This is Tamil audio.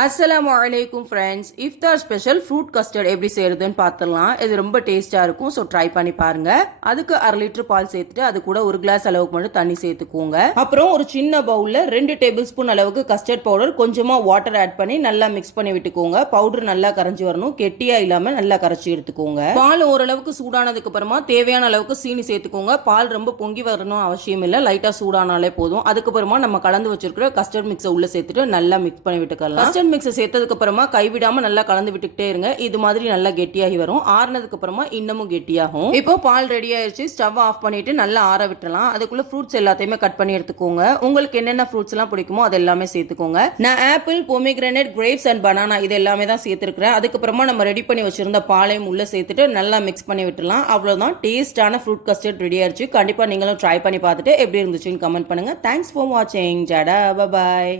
அஸ்ஸலாமுஅலைக்கும் ஃப்ரெண்ட்ஸ், இஃப்தார் ஸ்பெஷல் ஃப்ரூட் கஸ்டர்ட் எப்படி செய்யறதுன்னு பார்த்துடலாம். இது ரொம்ப டேஸ்டா இருக்கும். ஸோ ட்ரை பண்ணி பாருங்க. அதுக்கு 1/2 லிட்டர் பால் சேர்த்துட்டு அது கூட 1 கிளாஸ் அளவுக்கு மட்டும் தண்ணி சேர்த்துக்கோங்க. அப்புறம் ஒரு சின்ன பவுல்ல 2 டேபிள் ஸ்பூன் அளவுக்கு கஸ்டர்ட் பவுடர், கொஞ்சமா வாட்டர் ஆட் பண்ணி நல்லா மிக்ஸ் பண்ணி விட்டுக்கோங்க. பவுடர் நல்லா கரைஞ்சி வரணும், கெட்டியா இல்லாம நல்லா கரைச்சி எடுத்துக்கோங்க. பால் ஓரளவுக்கு சூடானதுக்கு அப்புறமா தேவையான அளவுக்கு சீனி சேர்த்துக்கோங்க. பால் ரொம்ப பொங்கி வரணும் அவசியம் இல்லை, லைட்டா சூடானாலே போதும். அதுக்கப்புறமா நம்ம கலந்து வச்சிருக்கிற கஸ்டர்ட் மிக்ஸை உள்ள சேர்த்துட்டு நல்லா மிக்ஸ் பண்ணி விட்டுக்கலாம். மிக்ஸ் சேர்த்ததுக்கு அப்புறமா கைவிடாம நல்லா கலந்து விட்டுக்கிட்டே இருங்க. இது மாதிரி நல்லா கெட்டியாகி வரும். ஆறுனதுக்கு அப்புறமா இன்னமும் கெட்டியாகும். இப்போ பால் ரெடி ஆயிடுச்சு. ஸ்டவ் ஆஃப் பண்ணிட்டு நல்லா ஆற விட்டுறலாம். அதுக்குள்ள ஃப்ரூட்ஸ் எல்லாத்தையுமே கட் பண்ணி எடுத்துக்கோங்க. உங்களுக்கு என்னென்ன ஃப்ரூட்ஸ் எல்லாம் பிடிக்குமோ அது எல்லாமே சேர்த்துக்கோங்க. நான் ஆப்பிள், பொமிகிரானேட், கிரேப்ஸ் அண்ட் பனானா இது எல்லாமே தான் சேர்த்திருக்கிறேன். அதுக்கப்புறமா நம்ம ரெடி பண்ணி வச்சிருந்த பாலையும் உள்ள சேர்த்துட்டு நல்லா மிக்ஸ் பண்ணி விட்டுலாம். அவ்வளவுதான், டேஸ்டான ஃப்ரூட் கஸ்டர்ட் ரெடி ஆயிடுச்சு. கண்டிப்பா நீங்களும் ட்ரை பண்ணி பார்த்துட்டு எப்படி இருந்துச்சுன்னு கமெண்ட் பண்ணுங்க. தேங்க்ஸ் ஃபார் வாட்சிங். ஜடா, பை பாய்.